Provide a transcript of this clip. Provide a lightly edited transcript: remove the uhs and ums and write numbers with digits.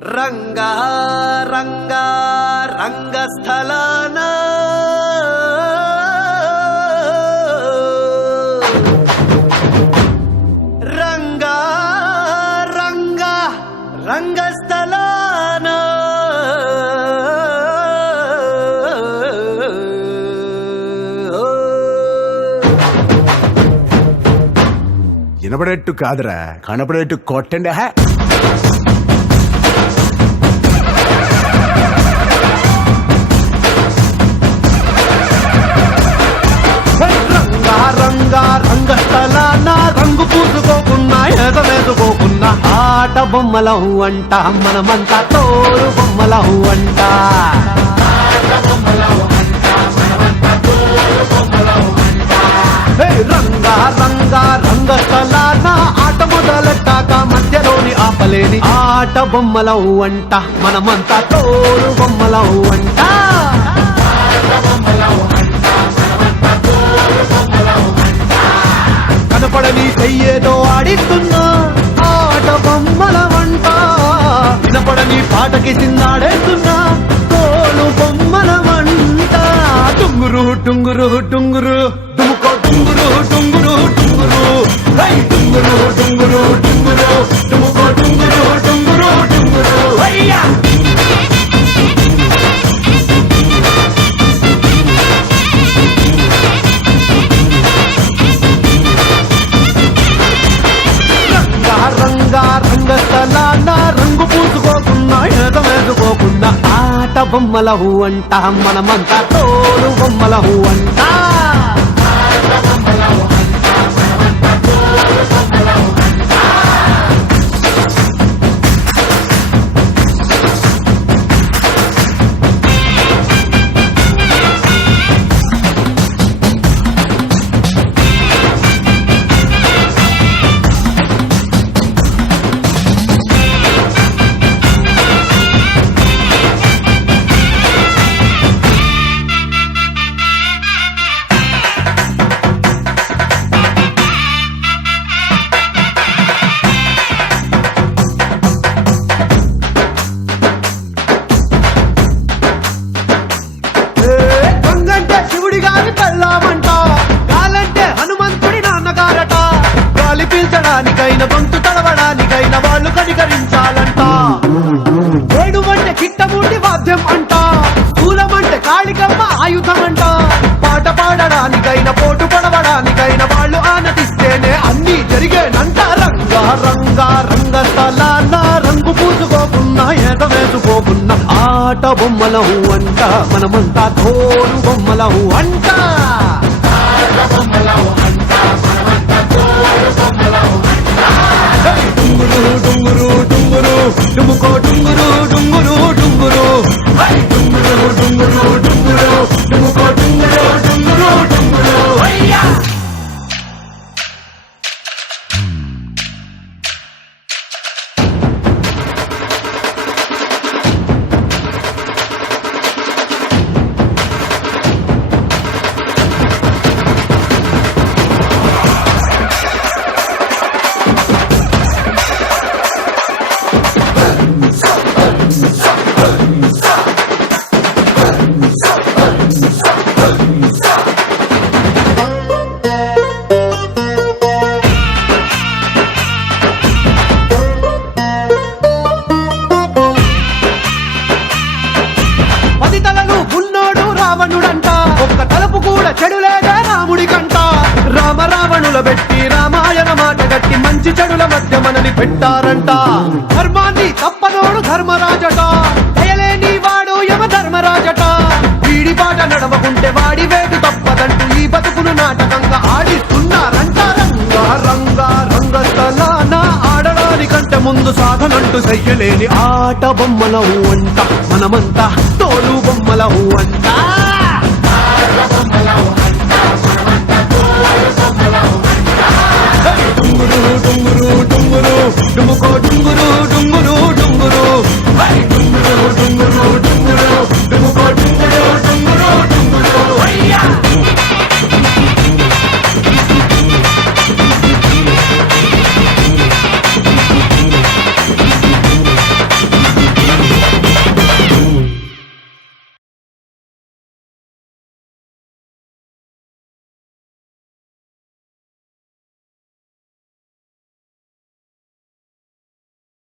రంగా రంగా రంగస్థలాన రంగా రంగా రంగస్థలాన వినపడేట్టు కాదురా, కనపడేట్టు కొట్టండి. రంగా రంగా రంగస్థలాన రంగు పూసుకోకున్నా ఏద వేసుకోకున్నా ఆట బొమ్మలహు అంట, మనమంతా తోలు బొమ్మలహు అంట. రంగా రంగా రంగస్థలాన ఆట మొదలెట్టాక మధ్యలోని ఆపలేని ఆట బొమ్మలహు అంట, మనమంతా తోలు బొమ్మలహు అంట. కనపడని చెయ్యేదో ఆడిస్తున్నా ఆట బొమ్మల వంట, వినపడని పాటకి చిందాడేస్తున్నా తోలు బొమ్మల వంట. టుంగురు టుంగురు టుంగురు డుముకో టుంగురు టుంగురు టుంగురు హై టుంగురు టుంగురు టుంగురు డుముకో టుంగురు టుంగురు టుంగురు హయ్యా. రంగా రంగస్థలాన రంగు పూసుకోకున్నా ఏద వేసుకోకుండా ఆట బొమ్మలహు అంట, మనమంతా తోలు బొమ్మలహు అంట. శివుడి గారి పెళ్ళామంట, గాలంటే హనుమంతుడి నాన్నగారట. గాలి పీల్చడానికైన గొంతు తడవడానికైన వాళ్ళు కనికరించాలంట. ఏడువంటే కిట్టముండి వాద్యం అంట, స్థూలమంటే కాళికమ్మ ఆయుధం అంట. పాట పాడడానికైన పోటు పడవడానికైన వాళ్ళు ఆనతిస్తేనే అన్ని జరిగేనంట. రంగా రంగా రంగస్థలాన రంగు పూసుకోకున్నా ఏద వేసుకోకున్నా ఆట బొమ్మలహు అంట, మనమంతా తోలు బొమ్మలహు అంట. డుంగురు డుంగురు డుంగురు డుముకో డుంగురు డుంగురు డుంగురు హై డుంగురు డుంగురు డుంగురు డుముకో డుంగురు డుంగురు డుంగురు హయ్యా. ఒక్క తలుపు కూడా చెడులేదే రాముడికంట. రామ రావణుల పెట్టి రామాయణ మాట గట్టి మంచి చెడుల మధ్య మనని పెట్టారంట. ధర్మాన్ని తప్పనోడు ధర్మరాజట, దయలేని వాడు యమ ధర్మరాజట. వీడి పాట నడవకుంటే వాడి వేడు తప్పదంటూ ఈ బతుకును నాటకంగా ఆడిస్తున్నారంట. రంగా రంగా రంగస్థలాన ఆడడానికంటే ముందు సాధనంటూ చెయ్యలేని ఆట బొమ్మలహు అంట, మనమంతా తోలు బొమ్మలహు అంట.